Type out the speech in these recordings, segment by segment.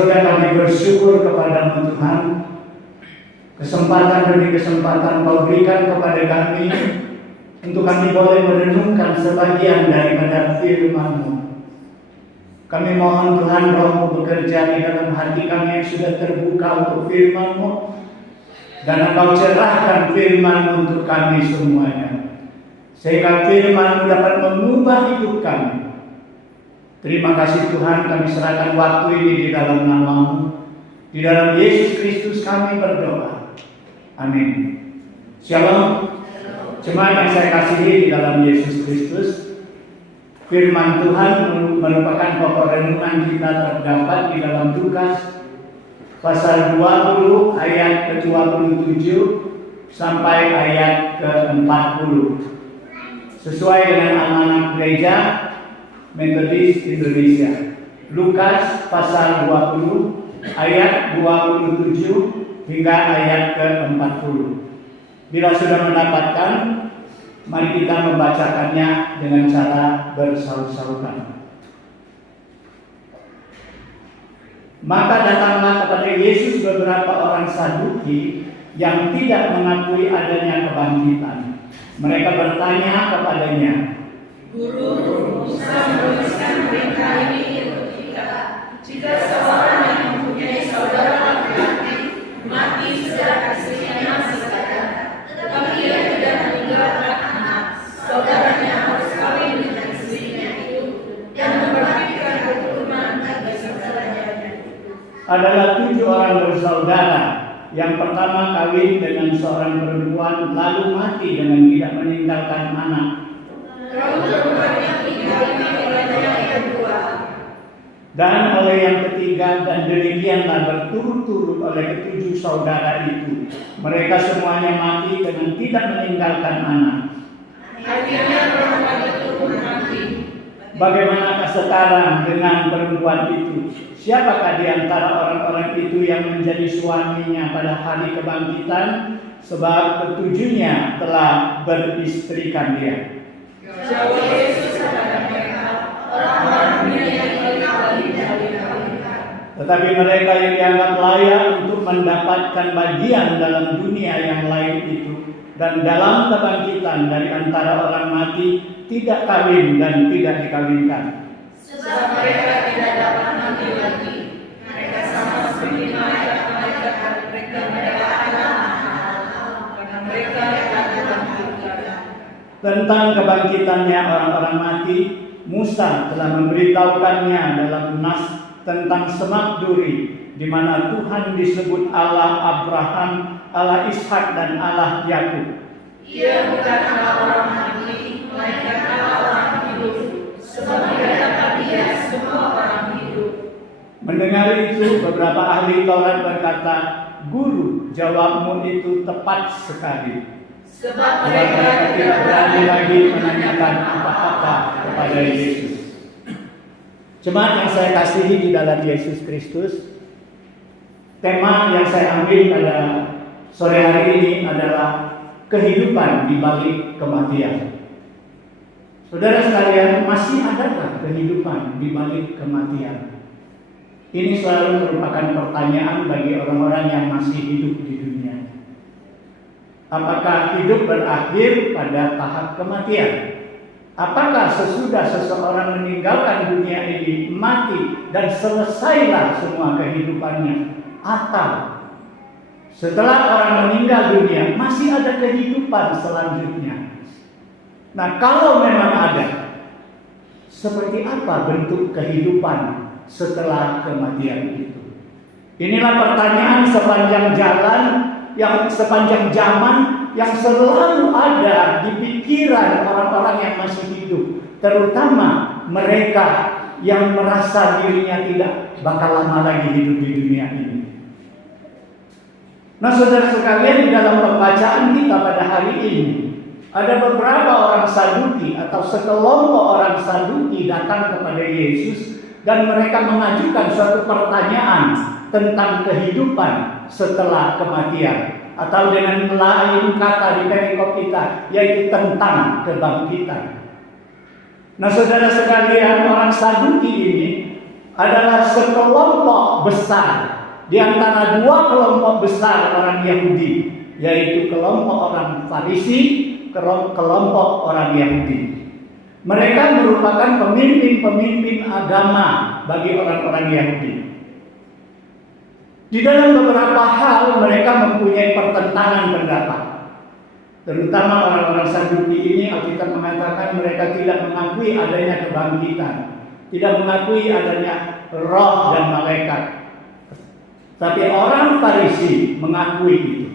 surga, kami bersyukur kepadamu Tuhan. Kesempatan demi kesempatan Kau berikan kepada kami untuk kami boleh merenungkan sebagian daripada firman-Mu. Kami mohon Tuhan, Roh-Mu bekerja di dalam hati kami yang sudah terbuka untuk firman-Mu, dan Engkau cerahkan firman-Mu untuk kami semuanya, sehingga firman-Mu dapat mengubah hidup kami. Terima kasih Tuhan, kami serahkan waktu ini di dalam nama-Mu. Di dalam Yesus Kristus kami berdoa. Amin. Shalom. Jemaat yang saya kasihi di dalam Yesus Kristus, firman Tuhan merupakan pokok renungan kita terdapat di dalam Lukas pasal 20 ayat ke-27 sampai ayat ke-40. Sesuai dengan amanat gereja Metodis Indonesia. Lukas pasal 20 ayat 27 hingga ayat ke-40. Bila sudah mendapatkan, mari kita membacakannya dengan cara bersaut-sautan. Maka datanglah kepada Yesus beberapa orang Saduki yang tidak mengakui adanya kebangkitan. Mereka bertanya kepadanya, Guru, Musa menuliskan berita ini untuk kita. Jika seorang yang mempunyai saudara laki-laki mati secara istrinya masih ada, tetapi ia tidak meninggalkan anak, saudaranya harus kawin dengan istrinya itu dan membagikan keturunan bagi saudaranya. adalah 7 orang bersaudara. Yang pertama kawin dengan seorang perempuan, lalu mati dengan tidak meninggalkan anak. Dan oleh yang ketiga, dan demikianlah berturut-turut oleh ke-7 saudara itu. Mereka semuanya mati dengan tidak meninggalkan anak. Bagaimanakah sekarang dengan perempuan itu? Siapakah di antara orang-orang itu yang menjadi suaminya pada hari kebangkitan? Sebab ke-7-nya telah beristrikan dia. Jawab Yesus kepada mereka, orang-orang dunia yang tetapi mereka yang dianggap layak untuk mendapatkan bagian dalam dunia yang lain itu dan dalam kebangkitan dari antara orang mati tidak kawin dan tidak dikawinkan. Sebab mereka tidak dapat mati lagi. Mereka sama seperti malaikat-malaikat mereka adalah anak-anak karena mereka telah dibangkitkan. Tentang kebangkitannya orang-orang mati, Musa telah memberitahukannya dalam Nas tentang semak duri, di mana Tuhan disebut Allah Abraham, Allah Ishak dan Allah Yakub. Ia bukan Allah orang mati, melainkan Allah orang hidup, sebab di hadapan Dia semua orang hidup. Mendengar itu, beberapa ahli Taurat berkata, Guru, jawabmu itu tepat sekali. Sebab mereka tidak berani lagi menanyakan apa-apa kepada Yesus. Jemaat yang saya kasihi di dalam Yesus Kristus, tema yang saya ambil pada sore hari ini adalah kehidupan di balik kematian. Saudara sekalian, masih adakah kehidupan di balik kematian? Ini selalu merupakan pertanyaan bagi orang-orang yang masih hidup di dunia. Apakah hidup berakhir pada tahap kematian? Apakah sesudah seseorang meninggalkan dunia ini mati dan selesailah semua kehidupannya? Atau setelah orang meninggal dunia masih ada kehidupan selanjutnya? Nah, kalau memang ada, seperti apa bentuk kehidupan setelah kematian itu? Inilah pertanyaan sepanjang jalan, yang sepanjang zaman, yang selalu ada di pikiran orang-orang yang masih hidup, terutama mereka yang merasa dirinya tidak bakal lama lagi hidup di dunia ini. Nah, saudara sekalian, di dalam pembacaan kita pada hari ini ada beberapa orang Saduki atau sekelompok orang Saduki datang kepada Yesus dan mereka mengajukan suatu pertanyaan tentang kehidupan setelah kematian, atau dengan lain kata di perikop kita, yaitu tentang kebangkitan. Nah, saudara sekalian, orang Saduki ini adalah sekelompok besar di antara dua kelompok besar orang Yahudi, yaitu kelompok orang Farisi, kelompok orang Yahudi. Mereka merupakan pemimpin-pemimpin agama bagi orang-orang Yahudi. Di dalam beberapa hal mereka mempunyai pertentangan pendapat. Terutama orang-orang Saduki ini, Alkitab mengatakan mereka tidak mengakui adanya kebangkitan, tidak mengakui adanya roh dan malaikat. Tapi orang Farisi mengakui itu.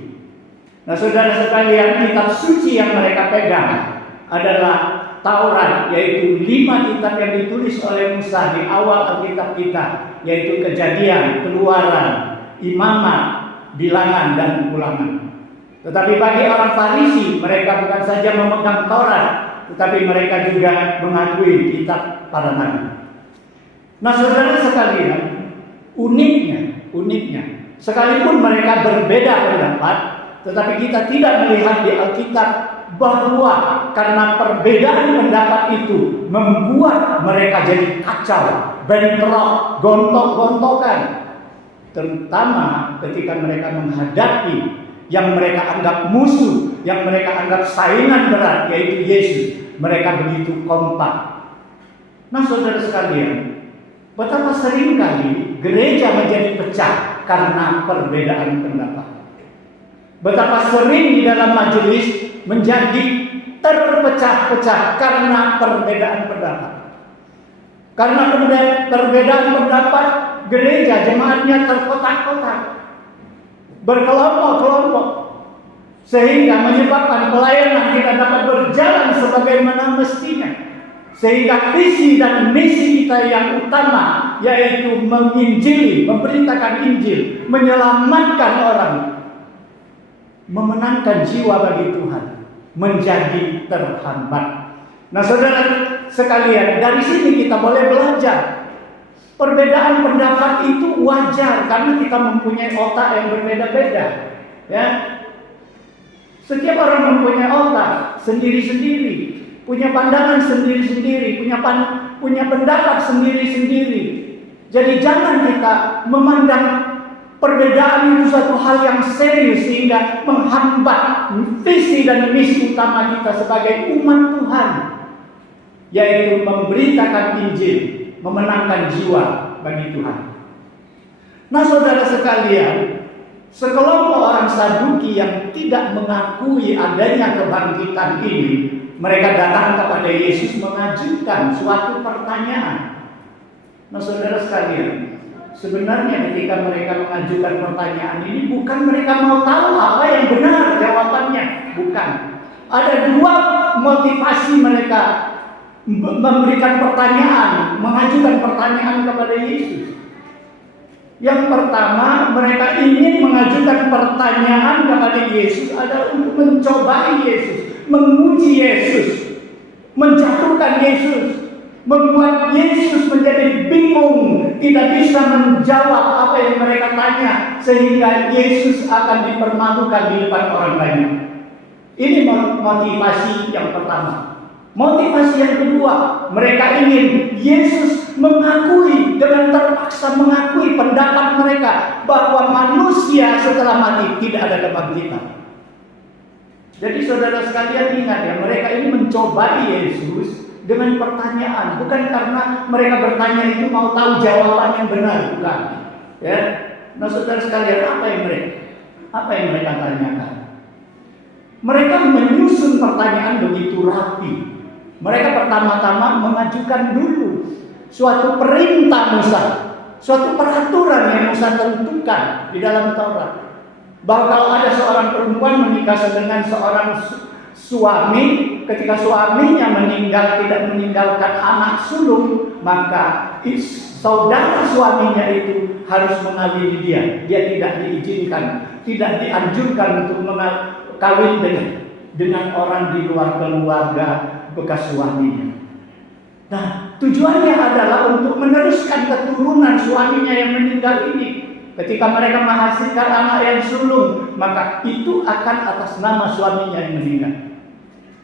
Nah, saudara sekalian, kitab suci yang mereka pegang adalah Taurat, yaitu 5 kitab yang ditulis oleh Musa di awal Alkitab kita, yaitu Kejadian, Keluaran, Imamat, Bilangan, dan Ulangan. Tetapi bagi orang Farisi, mereka bukan saja memegang Taurat, tetapi mereka juga mengakui kitab para nabi. Nah, saudara sekalian, uniknya, sekalipun mereka berbeda pendapat, tetapi kita tidak melihat di Alkitab bahwa karena perbedaan pendapat itu membuat mereka jadi kacau, bentrok, gontok-gontokan. Terutama ketika mereka menghadapi yang mereka anggap musuh, yang mereka anggap saingan berat, yaitu Yesus. Mereka begitu kompak. Nah, saudara sekalian, betapa sering kali gereja menjadi pecah karena perbedaan pendapat. Betapa sering di dalam majelis menjadi terpecah-pecah karena perbedaan pendapat. Karena perbedaan pendapat, gereja jemaatnya terkotak-kotak, berkelompok-kelompok, sehingga menyebabkan pelayanan tidak dapat berjalan sebagaimana mestinya. Sehingga visi dan misi kita yang utama, yaitu menginjili, memberitakan Injil, menyelamatkan orang, memenangkan jiwa bagi Tuhan, menjadi terhambat. Nah, saudara sekalian, dari sini kita boleh belajar. Perbedaan pendapat itu wajar karena kita mempunyai otak yang berbeda-beda. Ya, setiap orang mempunyai otak sendiri-sendiri, punya pandangan sendiri-sendiri, punya pendapat sendiri-sendiri. Jadi jangan kita memandang perbedaan itu suatu hal yang serius sehingga menghambat visi dan misi utama kita sebagai umat Tuhan, yaitu memberitakan Injil, memenangkan jiwa bagi Tuhan. Nah, saudara sekalian, sekelompok orang Saduki yang tidak mengakui adanya kebangkitan ini, mereka datang kepada Yesus mengajukan suatu pertanyaan. Nah, saudara sekalian, sebenarnya ketika mereka mengajukan pertanyaan ini, bukan mereka mau tahu apa yang benar jawabannya, bukan. Ada dua motivasi mereka memberikan pertanyaan, mengajukan pertanyaan kepada Yesus. Yang pertama, mereka ingin mengajukan pertanyaan kepada Yesus adalah untuk mencobai Yesus, menguji Yesus, menjatuhkan Yesus, membuat Yesus menjadi bingung, tidak bisa menjawab apa yang mereka tanya, sehingga Yesus akan dipermalukan di depan orang banyak. Ini motivasi yang pertama. Motivasi yang kedua, mereka ingin Yesus mengakui, dengan terpaksa mengakui pendapat mereka bahwa manusia setelah mati tidak ada kebangkitan. Jadi saudara sekalian ingat ya, mereka ini mencobai Yesus dengan pertanyaan, bukan karena mereka bertanya itu mau tahu jawaban yang benar, bukan. Ya, nah saudara sekalian, apa yang mereka tanyakan? Mereka menyusun pertanyaan begitu rapi. Mereka pertama-tama mengajukan dulu suatu perintah Musa, suatu peraturan yang Musa tentukan di dalam Taurat, bahwa kalau ada seorang perempuan menikah dengan seorang suami, ketika suaminya meninggal tidak meninggalkan anak sulung, maka saudara suaminya itu harus mengawini dia. Dia tidak diizinkan, tidak dianjurkan untuk kawin dengan orang di luar keluarga bekas suaminya. Nah, tujuannya adalah untuk meneruskan keturunan suaminya yang meninggal ini. Ketika mereka menghasilkan anak yang sulung, maka itu akan atas nama suaminya yang meninggal.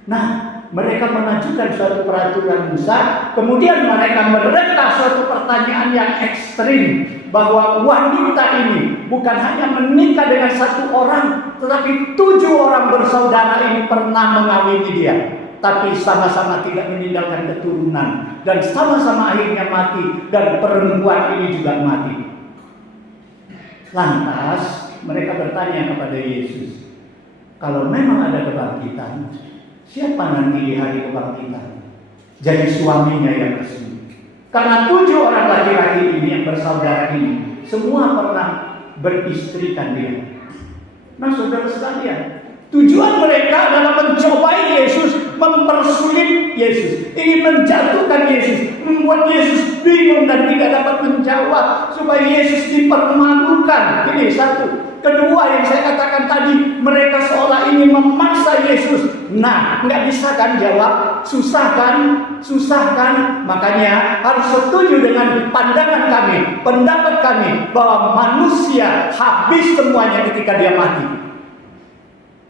Nah, mereka mengajukan suatu peraturan Musa, kemudian mereka mereka suatu pertanyaan yang ekstrim, bahwa wanita ini bukan hanya menikah dengan satu orang, tetapi 7 orang bersaudara ini pernah mengawini dia, tapi sama-sama tidak meninggalkan keturunan, dan sama-sama akhirnya mati, dan perempuan ini juga mati. Lantas mereka bertanya kepada Yesus, kalau memang ada kebangkitan, siapa nanti di hari kebangkitan jadi suaminya yang resmi? Karena 7 orang laki-laki ini yang bersaudara ini semua pernah beristrikan dia. Nah, saudara sekalian, tujuan mereka adalah mencobai Yesus, mempersulit Yesus, ingin menjatuhkan Yesus, membuat Yesus bingung dan tidak dapat menjawab, supaya Yesus dipermalukan. Ini satu. Kedua, yang saya katakan tadi, mereka seolah ingin memaksa Yesus. Nah, nggak bisa kan jawab? Susah kan? Susah kan? Makanya harus setuju dengan pandangan kami, pendapat kami, bahwa manusia habis semuanya ketika dia mati.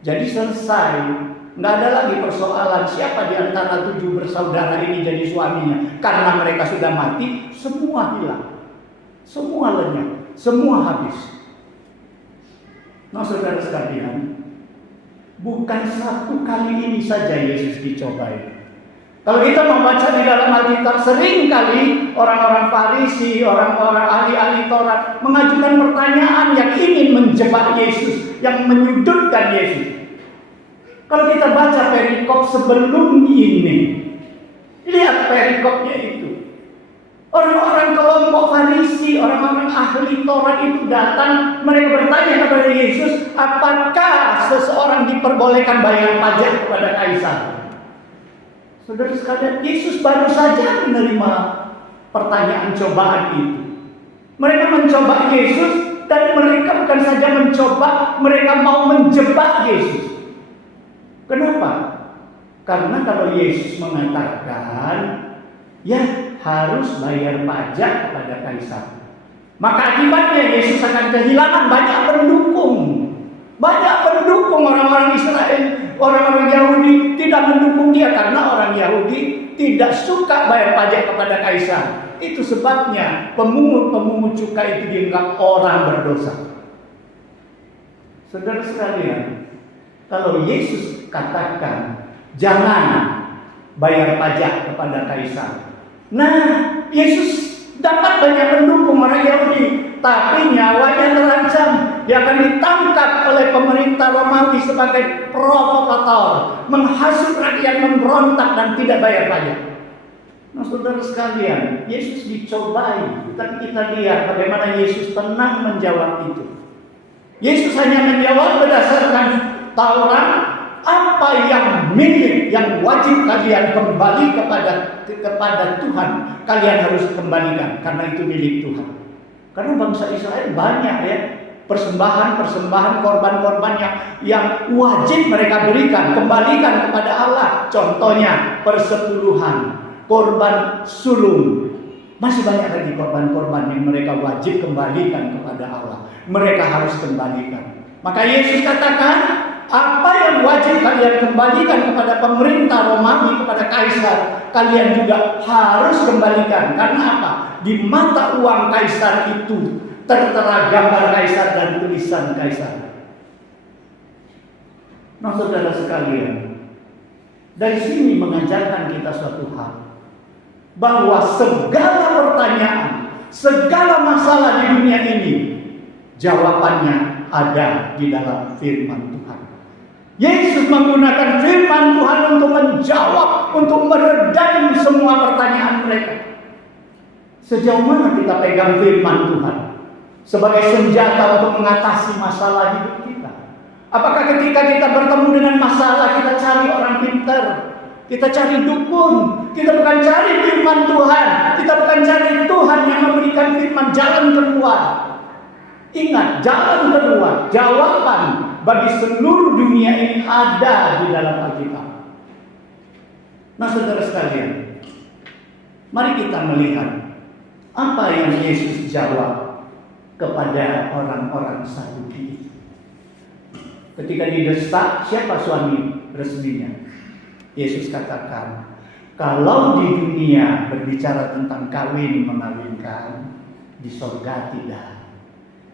Jadi selesai. Nggak ada lagi persoalan siapa di antara 7 bersaudara ini jadi suaminya. Karena mereka sudah mati, semua hilang. Semua lenyap. Semua habis. Nah, saudara sekalian, bukan satu kali ini saja Yesus dicobai. Kalau kita membaca di dalam Alkitab, sering kali orang-orang Farisi, orang-orang ahli-ahli Taurat mengajukan pertanyaan yang ingin menjebak Yesus, yang menyudutkan Yesus. Kalau kita baca perikop sebelum ini, lihat perikopnya itu. Orang-orang kelompok Farisi, orang-orang ahli Taurat itu datang, mereka bertanya kepada Yesus, apakah seseorang diperbolehkan bayar pajak kepada kaisar? Saudara sekalian, Yesus baru saja menerima pertanyaan cobaan itu. Mereka mencoba Yesus, dan mereka bukan saja mencoba, mereka mau menjebak Yesus. Kenapa? Karena kalau Yesus mengatakan, ya harus bayar pajak kepada kaisar, maka akibatnya Yesus akan kehilangan banyak pendukung. Banyak pendukung orang-orang Israel, orang-orang Yahudi tidak mendukung dia karena orang Yahudi tidak suka bayar pajak kepada kaisar. Itu sebabnya pemungut cukai itu dianggap orang berdosa. Saudara sekalian, kalau Yesus katakan jangan bayar pajak kepada kaisar, nah, Yesus dapat banyak pendukung orang Yahudi, tapi nyawanya terancam. Dia akan ditangkap oleh pemerintah Romawi sebagai provokator, menghasut rakyat memberontak dan tidak bayar pajak. Nah, saudara sekalian, Yesus dicobai, tapi kita lihat bagaimana Yesus tenang menjawab itu. Yesus hanya menjawab berdasarkan Taurat, apa yang milik, yang wajib kalian kembali kepada Tuhan, kalian harus kembalikan karena itu milik Tuhan. Karena bangsa Israel banyak ya persembahan, korban-korban yang wajib mereka berikan, kembalikan kepada Allah. Contohnya persepuluhan, korban sulung. Masih banyak lagi korban-korban yang mereka wajib kembalikan kepada Allah. Mereka harus kembalikan. Maka Yesus katakan, apa yang wajib kalian kembalikan kepada pemerintah Romawi, kepada kaisar, kalian juga harus kembalikan. Karena apa? Di mata uang kaisar itu tertera gambar kaisar dan tulisan kaisar. Nah, saudara sekalian, dari sini mengajarkan kita suatu hal, bahwa segala pertanyaan, segala masalah di dunia ini, jawabannya ada di dalam firman Tuhan. Yesus menggunakan firman Tuhan untuk menjawab, untuk meredam semua pertanyaan mereka. Sejauh mana kita pegang firman Tuhan sebagai senjata untuk mengatasi masalah hidup kita? Apakah ketika kita bertemu dengan masalah, kita cari orang pintar, kita cari dukun, kita bukan cari firman Tuhan, kita bukan cari Tuhan yang memberikan firman jalan keluar. Ingat, jalan keluar, jawaban bagi seluruh dunia ini ada di dalam Alkitab. Nah, saudara sekalian, mari kita melihat apa yang Yesus jawab kepada orang-orang Saduki. Ketika didesak, siapa suami resminya? Yesus katakan, kalau di dunia berbicara tentang kawin mengawinkan, di sorga tidak.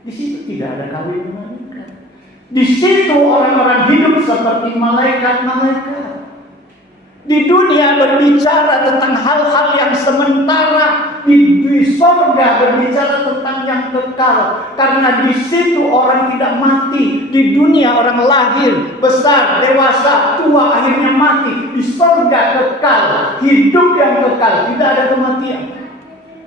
Di situ tidak ada kawin mengawinkan. Di situ orang-orang hidup seperti malaikat-malaikat. Di dunia berbicara tentang hal-hal yang sementara, di sorga berbicara tentang yang kekal. Karena di situ orang tidak mati. Di dunia orang lahir, besar, dewasa, tua, akhirnya mati. Di sorga kekal, hidup yang kekal, tidak ada kematian.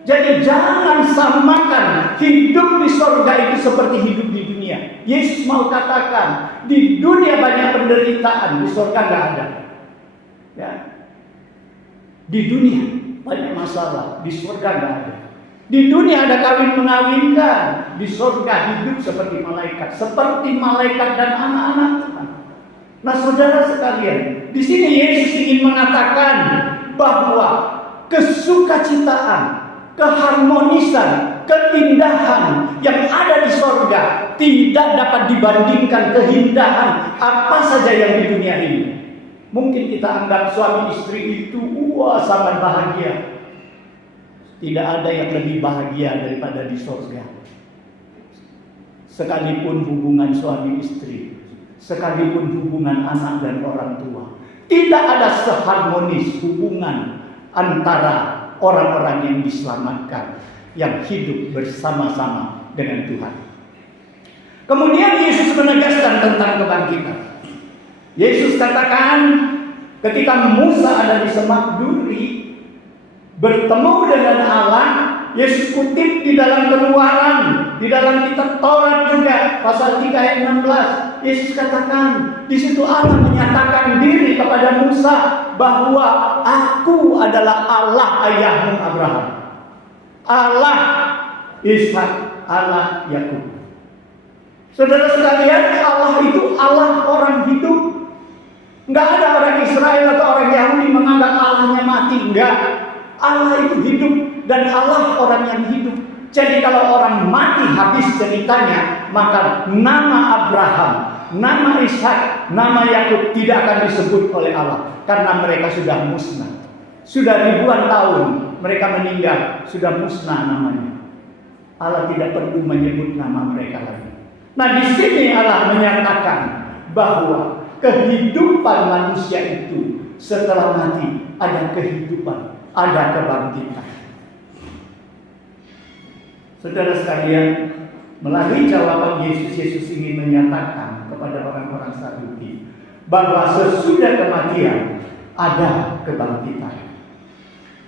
Jadi jangan samakan hidup di sorga itu seperti hidup di dunia. Yesus mau katakan, di dunia banyak penderitaan, di sorga nggak ada. Ya. Di dunia banyak masalah, di surga nggak ada. Di dunia ada kawin mengawinkan, di surga hidup seperti malaikat dan anak-anak Tuhan. Nah, saudara sekalian, di sini Yesus ingin mengatakan bahwa kesukacitaan, keharmonisan, keindahan yang ada di surga tidak dapat dibandingkan keindahan apa saja yang di dunia ini. Mungkin kita anggap suami istri itu sangat bahagia. Tidak ada yang lebih bahagia daripada di surga. Sekalipun hubungan suami istri, sekalipun hubungan anak dan orang tua, tidak ada seharmonis hubungan antara orang-orang yang diselamatkan, yang hidup bersama-sama dengan Tuhan. Kemudian Yesus menegaskan tentang kebangkitan. Yesus katakan, ketika Musa ada di semak duri bertemu dengan Allah, Yesus kutip di dalam Keluaran, di dalam kitab Taurat juga pasal 3 ayat 16. Yesus katakan, di situ Allah menyatakan diri kepada Musa bahwa aku adalah Allah ayahmu Abraham, Allah Ishak, Allah Yakub. Saudara sekalian, Allah itu Allah orang hidup. Enggak ada orang Israel atau orang Yahudi menganggap Allahnya mati. Enggak. Allah itu hidup dan Allah orang yang hidup. Jadi kalau orang mati habis ceritanya, maka nama Abraham, nama Ishak, nama Yakub tidak akan disebut oleh Allah. Karena mereka sudah musnah. Sudah ribuan tahun mereka meninggal, sudah musnah namanya. Allah tidak perlu menyebut nama mereka lagi. Nah, di sini Allah menyatakan bahwa kehidupan manusia itu setelah mati ada kehidupan, ada kebangkitan. Saudara sekalian, melalui jawaban Yesus, Yesus ingin menyatakan kepada orang-orang Saduki bahwa sesudah kematian ada kebangkitan.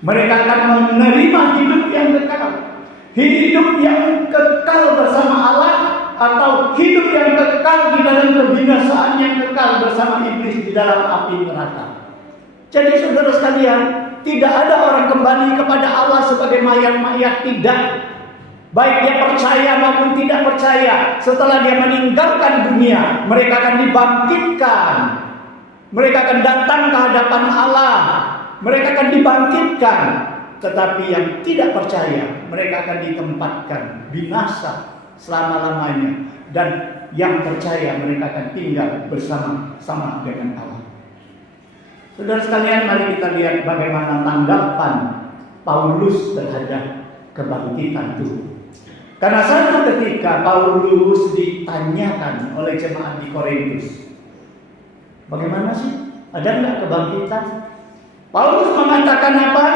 Mereka akan menerima hidup yang kekal, hidup yang kekal bersama Allah, atau hidup yang kekal di dalam kebinasaan yang kekal bersama iblis di dalam api neraka. Jadi saudara sekalian, tidak ada orang kembali kepada Allah sebagai mayat-mayat, tidak. Baik dia percaya maupun tidak percaya, setelah dia meninggalkan dunia, mereka akan dibangkitkan. Mereka akan datang ke hadapan Allah. Mereka akan dibangkitkan. Tetapi yang tidak percaya, mereka akan ditempatkan binasa selama-lamanya, dan yang percaya mereka akan tinggal bersama-sama dengan Allah. Saudara sekalian, mari kita lihat bagaimana tanggapan Paulus terhadap kebangkitan itu. Karena satu ketika Paulus ditanyakan oleh jemaat di Korintus, bagaimana sih? Ada enggak kebangkitan? Paulus mengatakan apa?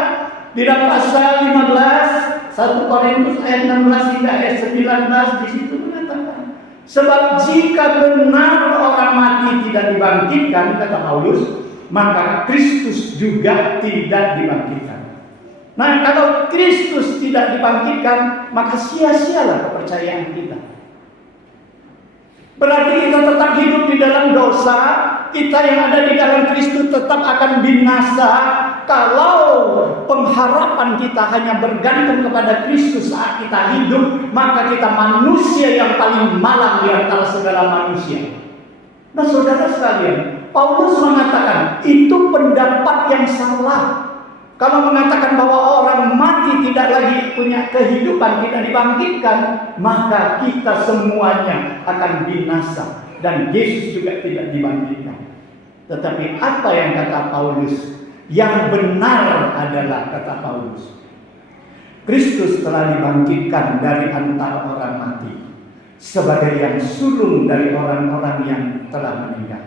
Di dalam pasal 15 1 Korintus ayat 16 hingga ayat 19, di situ mengatakan, sebab jika benar orang mati tidak dibangkitkan, kata Paulus, maka Kristus juga tidak dibangkitkan. Nah, kalau Kristus tidak dibangkitkan, maka sia-sialah kepercayaan kita. Berarti kita tetap hidup di dalam dosa, kita yang ada di dalam Kristus tetap akan binasa. Kalau pengharapan kita hanya bergantung kepada Kristus saat kita hidup, maka kita manusia yang paling malang di antara segala manusia. Nah, saudara sekalian, Paulus mengatakan itu pendapat yang salah. Kalau mengatakan bahwa orang mati tidak lagi punya kehidupan, tidak dibangkitkan, maka kita semuanya akan binasa, dan Yesus juga tidak dibangkitkan. Tetapi apa yang kata Paulus? Yang benar adalah, kata Paulus, Kristus telah dibangkitkan dari antara orang mati sebagai yang sulung dari orang-orang yang telah meninggal.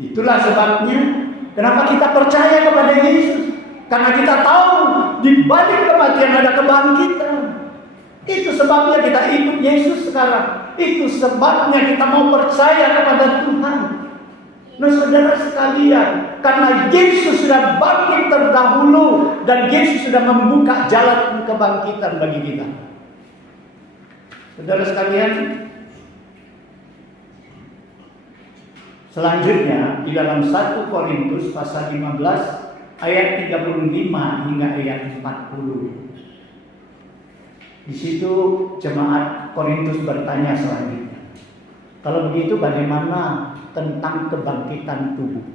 Itulah sebabnya kenapa kita percaya kepada Yesus. Karena kita tahu di balik kematian ada kebangkitan. Itu sebabnya kita ikut Yesus sekarang. Itu sebabnya kita mau percaya kepada Tuhan. Nah saudara sekalian, karena Yesus sudah bangkit terdahulu dan Yesus sudah membuka jalan kebangkitan bagi kita. Saudara sekalian, selanjutnya di dalam 1 Korintus pasal 15 ayat 35 hingga ayat 40. Di situ jemaat Korintus bertanya selanjutnya, kalau begitu bagaimana tentang kebangkitan tubuh?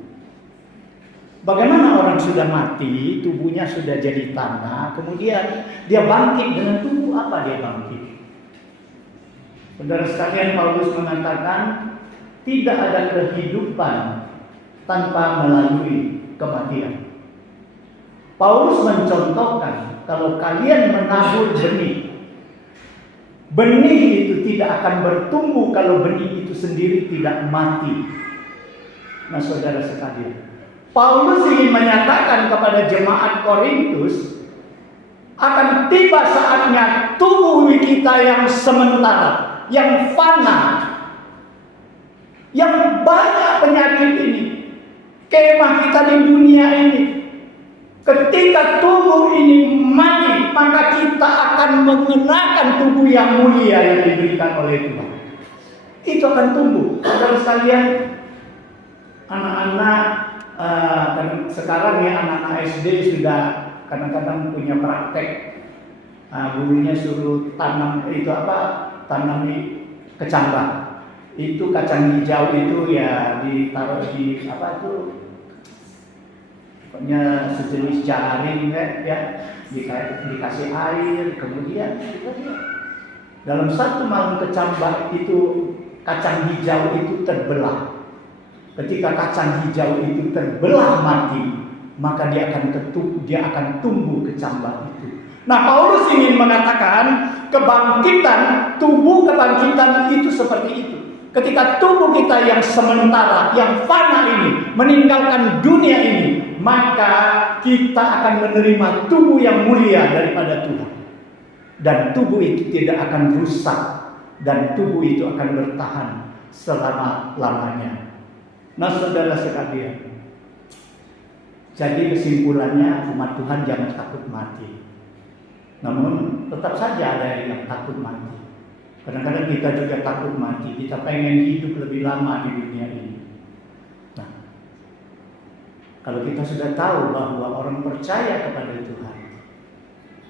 Bagaimana orang sudah mati, tubuhnya sudah jadi tanah, kemudian dia bangkit dengan tubuh apa dia bangkit? Saudara sekalian, Paulus mengatakan tidak ada kehidupan tanpa melalui kematian. Paulus mencontohkan kalau kalian menabur benih, benih itu tidak akan bertumbuh kalau benih itu sendiri tidak mati. Nah saudara sekalian, Paulus ingin menyatakan kepada jemaat Korintus akan tiba saatnya tubuh kita yang sementara, yang fana, yang banyak penyakit ini, kemah kita di dunia ini, ketika tubuh ini mati, maka kita akan mengenakan tubuh yang mulia yang diberikan oleh Tuhan. Itu akan tumbuh. Saudara sekalian, anak-anak sekarang ya, anak-anak SD sudah kadang-kadang punya praktek. Gurunya suruh tanam tanam kecambah. Itu kacang hijau itu ya ditaruh di pokoknya sejenis jaring ya, dikasih air, kemudian dalam satu malam kecambah itu kacang hijau itu terbelah. Ketika kacang hijau itu terbelah mati, maka dia akan tumbuh kecambah itu. Nah, Paulus ingin mengatakan tubuh kebangkitan itu seperti itu. Ketika tubuh kita yang sementara, yang fana ini meninggalkan dunia ini, maka kita akan menerima tubuh yang mulia daripada Tuhan. Dan tubuh itu tidak akan rusak, dan tubuh itu akan bertahan selama-lamanya. Nah saudara sekalian, jadi kesimpulannya umat Tuhan jangan takut mati. Namun tetap saja ada yang takut mati. Kadang-kadang kita juga takut mati, kita pengen hidup lebih lama di dunia ini. Nah, kalau kita sudah tahu bahwa orang percaya kepada Tuhan,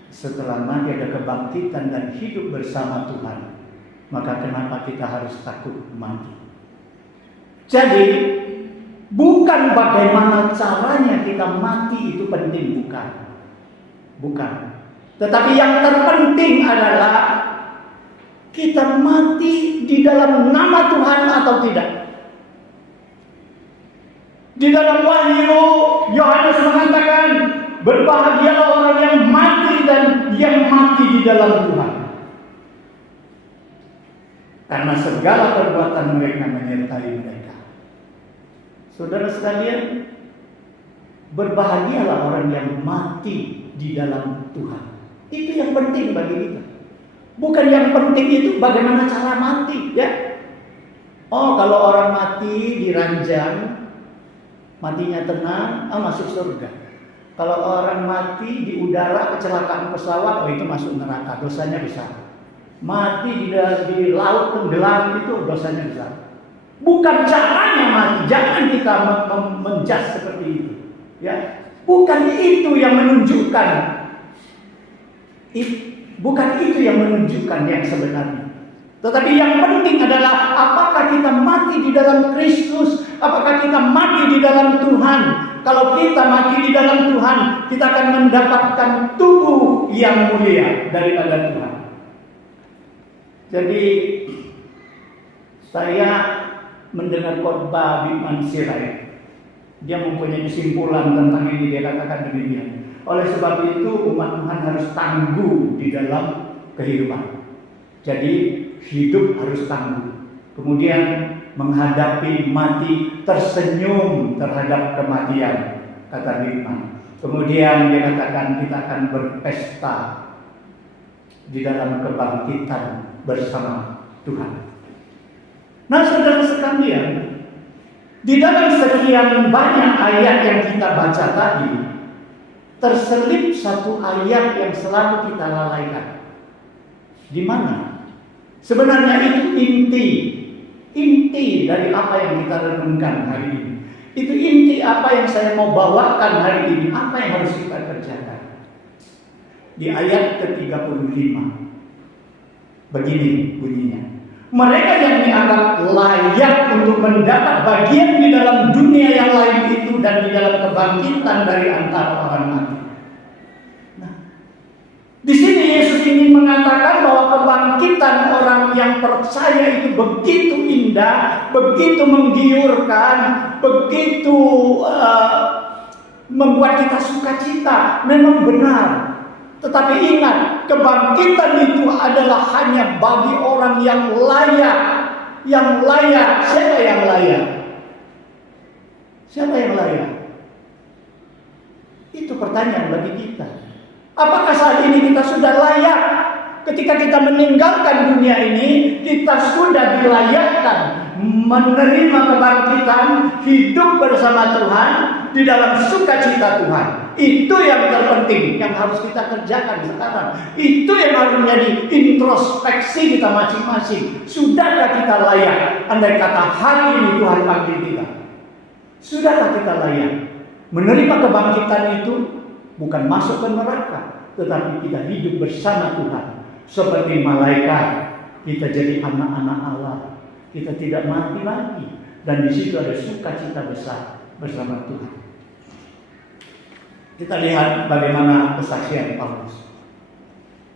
setelah mati ada kebangkitan dan hidup bersama Tuhan, maka kenapa kita harus takut mati? Jadi, bukan bagaimana caranya kita mati itu penting, bukan. Tetapi yang terpenting adalah kita mati di dalam nama Tuhan atau tidak. Di dalam Wahyu, Yohanes mengatakan, berbahagialah orang yang mati dan yang mati di dalam Tuhan, karena segala perbuatan mereka menyertai mereka. Saudara sekalian, berbahagialah orang yang mati di dalam Tuhan. Itu yang penting bagi kita. Bukan yang penting itu bagaimana cara mati, ya. Oh, kalau orang mati di ranjang, matinya tenang, masuk surga. Kalau orang mati di udara kecelakaan pesawat, itu masuk neraka, dosanya besar. Mati di laut tenggelam itu dosanya besar. Bukan caranya mati, jangan kita menjudge seperti itu, ya. Bukan itu yang menunjukkan, bukan itu yang menunjukkan yang sebenarnya. Tetapi yang penting adalah apakah kita mati di dalam Kristus, apakah kita mati di dalam Tuhan. Kalau kita mati di dalam Tuhan, kita akan mendapatkan tubuh yang mulia daripada Tuhan. Jadi saya mendengar khotbah Bikman Sirait Dia mempunyai kesimpulan tentang ini, dia katakan demikian. Oleh sebab itu umat Tuhan harus tangguh di dalam kehidupan. Jadi hidup harus tangguh. Kemudian menghadapi mati, tersenyum terhadap kematian, kata Firman. Kemudian dia katakan kita akan berpesta di dalam kebangkitan bersama Tuhan. Nah, saudara sekalian, di dalam sekian banyak ayat yang kita baca tadi, terselip satu ayat yang selalu kita lalaikan. Di mana? Sebenarnya itu inti dari apa yang kita renungkan hari ini. Itu inti apa yang saya mau bawakan hari ini, apa yang harus kita kerjakan. Di ayat ke-35, begini bunyinya. Mereka yang dianggap layak untuk mendapat bagian di dalam dunia yang lain itu dan di dalam kebangkitan dari antara orang mati. Nah, di sini Yesus ingin mengatakan bahwa kebangkitan orang yang percaya itu begitu indah, begitu menggiurkan, begitu membuat kita sukacita. Memang benar. Tetapi ingat, kebangkitan itu adalah hanya bagi orang yang layak. Yang layak. Siapa yang layak? Siapa yang layak? Itu pertanyaan bagi kita. Apakah saat ini kita sudah layak? Ketika kita meninggalkan dunia ini, kita sudah dilayakkan menerima kebangkitan, hidup bersama Tuhan di dalam sukacita Tuhan. Itu yang terpenting, yang harus kita kerjakan sekarang. Itu yang harus menjadi introspeksi kita masing-masing. Sudahkah kita layak? Andai kata hari ini Tuhan panggil kita, sudahkah kita layak menerima kebangkitan itu? Bukan masuk ke neraka, tetapi kita hidup bersama Tuhan seperti malaikat. Kita jadi anak-anak Allah. Kita tidak mati-mati, dan di situ ada sukacita besar bersama Tuhan. Kita lihat bagaimana kesaksian Paulus.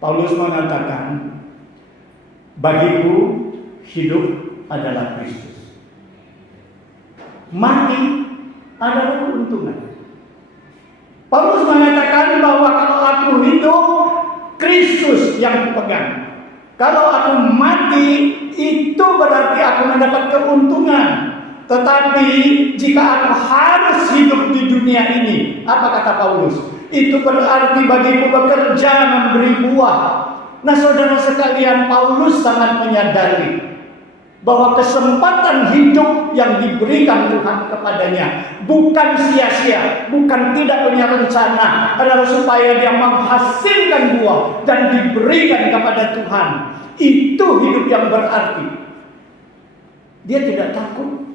Paulus mengatakan, bagiku hidup adalah Kristus, mati adalah keuntungan. Paulus mengatakan bahwa kalau aku hidup, Kristus yang kupegang. Kalau aku mati, itu berarti aku mendapat keuntungan. Tetapi jika aku harus hidup di dunia ini, apa kata Paulus? Itu berarti bagiku bekerja memberi buah. Nah, saudara sekalian, Paulus sangat menyadari bahwa kesempatan hidup yang diberikan Tuhan kepadanya bukan sia-sia, bukan tidak punya rencana, adalah supaya dia menghasilkan buah dan diberikan kepada Tuhan. Itu hidup yang berarti. Dia tidak takut.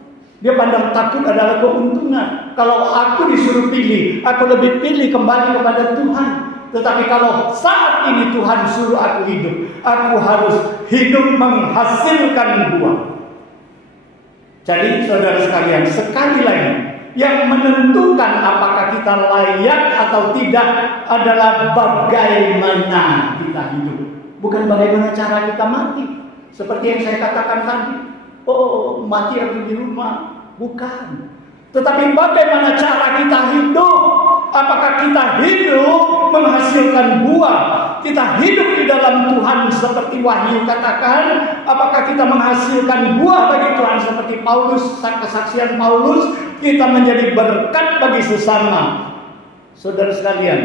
Dia pandang takut adalah keuntungan. Kalau aku disuruh pilih, aku lebih pilih kembali kepada Tuhan. Tetapi kalau saat ini Tuhan suruh aku hidup, aku harus hidup menghasilkan buah. Jadi saudara sekalian, sekali lagi, yang menentukan apakah kita layak atau tidak adalah bagaimana kita hidup, bukan bagaimana cara kita mati. Seperti yang saya katakan tadi, oh mati harus di rumah, bukan. Tetapi bagaimana cara kita hidup? Apakah kita hidup menghasilkan buah? Kita hidup di dalam Tuhan seperti Wahyu katakan. Apakah kita menghasilkan buah bagi Tuhan seperti Paulus, kesaksian Paulus? Kita menjadi berkat bagi sesama. Saudara sekalian,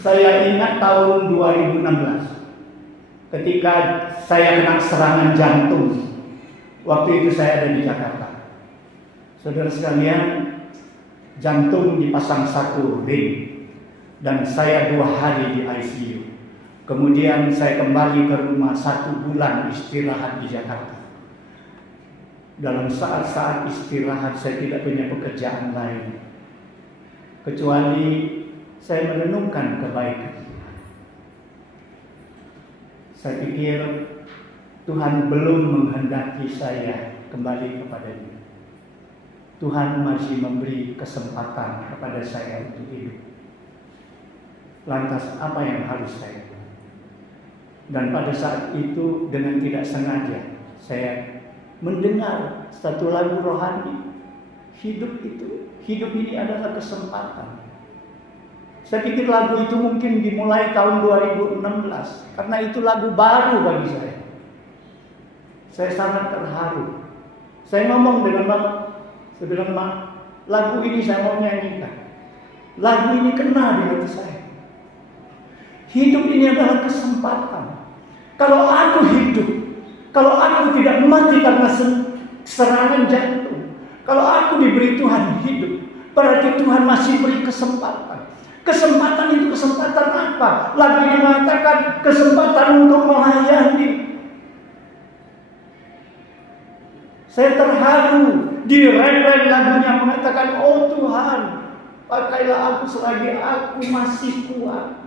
saya ingat tahun 2016 ketika saya kena serangan jantung. Waktu itu saya ada di Jakarta. Saudara sekalian, jantung dipasang satu ring dan saya 2 hari di ICU. Kemudian saya kembali ke rumah 1 bulan istirahat di Jakarta. Dalam saat-saat istirahat saya tidak punya pekerjaan lain kecuali saya merenungkan kebaikan Tuhan. Saya pikir Tuhan belum menghendaki saya kembali kepada-Nya. Tuhan masih memberi kesempatan kepada saya untuk hidup. Lantas apa yang harus saya buat? Dan pada saat itu dengan tidak sengaja saya mendengar satu lagu rohani. hidup ini adalah kesempatan. Saya pikir lagu itu mungkin dimulai tahun 2016, karena itu lagu baru bagi saya. Saya sangat terharu. Saya ngomong dengan Mak, saya bilang, Mak, lagu ini saya mau nyanyikan. Lagu ini kena di hati saya. Hidup ini adalah kesempatan. Kalau aku hidup, kalau aku tidak mati karena serangan jantung, kalau aku diberi Tuhan hidup, berarti Tuhan masih beri kesempatan. Kesempatan itu kesempatan apa? Lagu ini mengatakan kesempatan untuk melayani. Saya terharu di refren lagunya mengatakan, oh Tuhan, pakailah aku selagi aku masih kuat.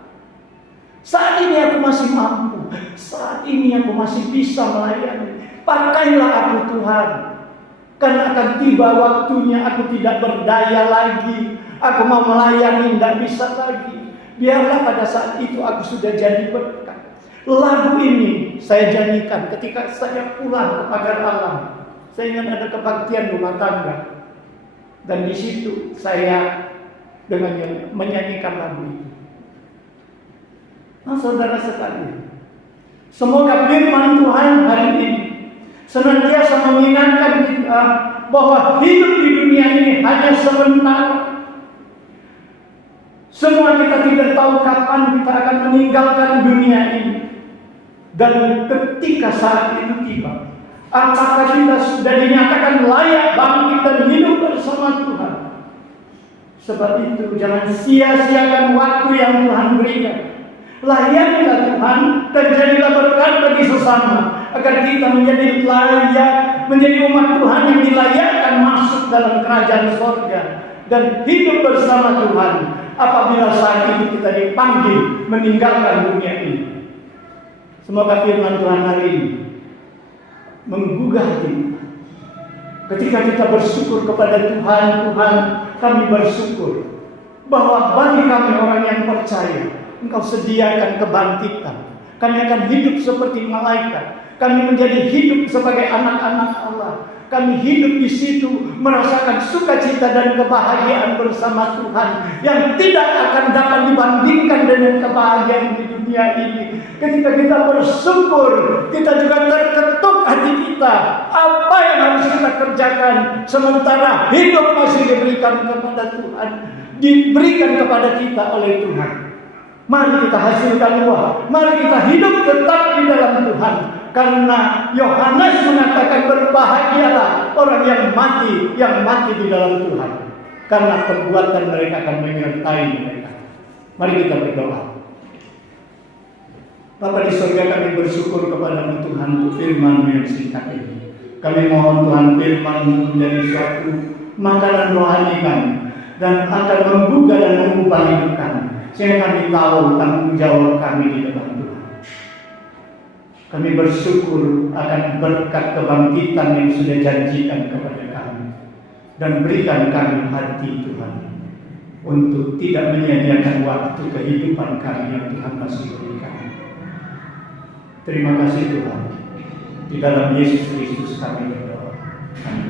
Saat ini aku masih mampu. Saat ini aku masih bisa melayani. Pakailah aku Tuhan. Karena akan tiba waktunya aku tidak berdaya lagi. Aku mau melayani, tidak bisa lagi. Biarlah pada saat itu aku sudah jadi berkat. Lagu ini saya nyanyikan ketika saya pulang ke pagar alam. Saya ingat ada kebaktian rumah tangga. Dan di situ saya dengan menyanyikan lagu itu. Nah, saudara sekalian, semoga firman Tuhan hari ini senantiasa mengingatkan kita bahwa hidup di dunia ini hanya sementara. Semua kita tidak tahu kapan kita akan meninggalkan dunia ini. Dan ketika saat itu tiba, apakah kita sudah dinyatakan layak bangkit dan hidup bersama Tuhan? Sebab itu jangan sia-siakan waktu yang Tuhan berikan. Layanilah Tuhan dan jadilah berkat bagi sesama, agar kita menjadi layak, menjadi umat Tuhan yang dilayakkan masuk dalam kerajaan sorga dan hidup bersama Tuhan apabila saat itu kita dipanggil meninggalkan dunia ini. Semoga firman Tuhan hari ini menggugah kita. Ketika kita bersyukur kepada Tuhan, Tuhan, kami bersyukur bahwa bagi kami orang yang percaya, Engkau sediakan kebangkitan. Kami akan hidup seperti malaikat. Kami menjadi hidup sebagai anak-anak Allah. Kami hidup di situ merasakan sukacita dan kebahagiaan bersama Tuhan yang tidak akan dapat dibandingkan dengan kebahagiaan di dunia ini. Ketika kita bersyukur, kita juga terketuk hati kita. Apa yang harus kita kerjakan sementara hidup masih diberikan kepada Tuhan, diberikan kepada kita oleh Tuhan. Mari kita hasilkan buah. Mari kita hidup tetap di dalam Tuhan. Karena Yohanes mengatakan berbahagialah orang yang mati di dalam Tuhan. Karena perbuatan mereka akan menyertai mereka. Mari kita berdoa. Bapa di surga, kami bersyukur kepada-Mu Tuhan untuk firman-Mu yang singkat ini. Kami mohon Tuhan firman-Mu menjadi suatu makanan rohani kami dan akan menggugah dan mengubah hidup kami. Sehingga kami tahu tanggung jawab kami di depan Tuhan. Kami bersyukur akan berkat kebangkitan yang sudah janjikan kepada kami. Dan berikan kami hati Tuhan untuk tidak menyia-nyiakan waktu kehidupan kami yang Tuhan masih berikan. Terima kasih Tuhan. Di dalam Yesus Kristus kami berdoa. Amin.